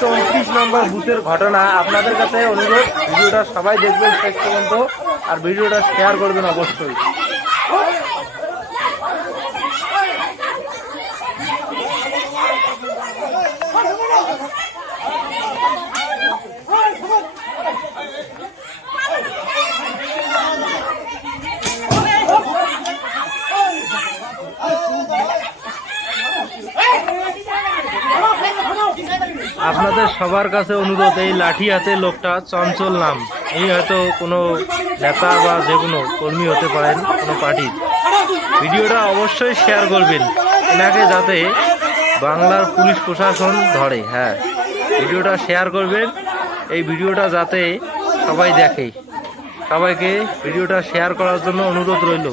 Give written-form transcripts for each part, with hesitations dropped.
34 নম্বর বুথের ঘটনা। আপনাদের কাছে অনুরোধ, ভিডিওটা সবাই দেখবেন শেষ পর্যন্ত, আর ভিডিওটা শেয়ার করবেন অবশ্যই। আপনাদের সবার কাছে অনুরোধ, এই লাঠি হাতে লোকটা চঞ্চল নাম, এই হয়তো কোনো নেতা বা যে কোনো কর্মী হতে পারেন কোনো পার্টির। ভিডিওটা অবশ্যই শেয়ার করবেন এনাকে, যাতে বাংলার পুলিশ প্রশাসন ধরে। হ্যাঁ, ভিডিওটা শেয়ার করবেন, এই ভিডিওটা যাতে সবাই দেখে। সবাইকে ভিডিওটা শেয়ার করার জন্য অনুরোধ রইল।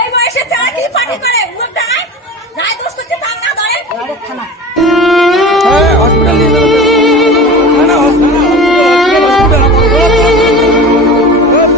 এই বয়সে চালা কি পার্টি করে লোকটা যায় দোষ করছে তার না ধরে হসপিটাল নিয়ে যাবে।